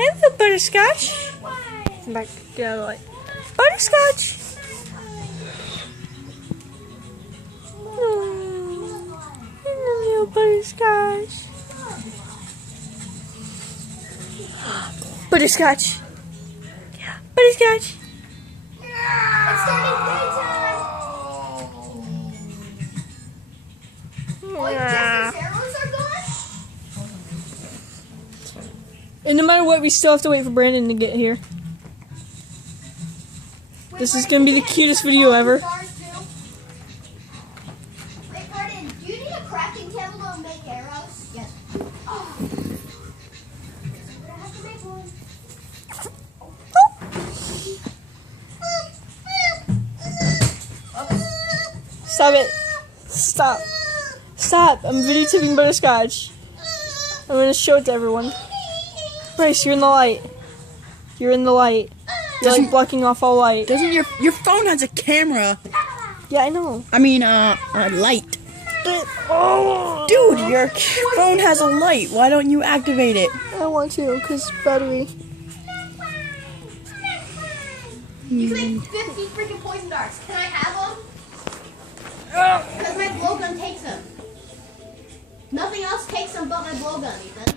Hello, Butterscotch. Back, get out of the light. Butterscotch. Hello, Butterscotch. Butterscotch. Butterscotch. It's starting playtime. Wait, just his arrows are gone? And no matter what, we still have to wait for Brandon to get here. Wait, This is Brandon, gonna be the you can't cutest use video all ever. the stars too? Wait, Brandon, do you need a crafting table to make arrows? Yes. Oh. I have to make one. Stop it. Stop. Stop. I'm videotaping Butterscotch. I'm gonna show it to everyone. Bryce, you're in the light. You're in the light. You're like blocking off all light. Doesn't your phone has a camera? Yeah, I know. I mean, a light. Dude, your phone has a light. Why don't you activate it? I want to, because battery. You make 50 freaking poison darts. Can I have them? Because my blowgun takes them. Nothing else takes them but my blowgun, Ethan.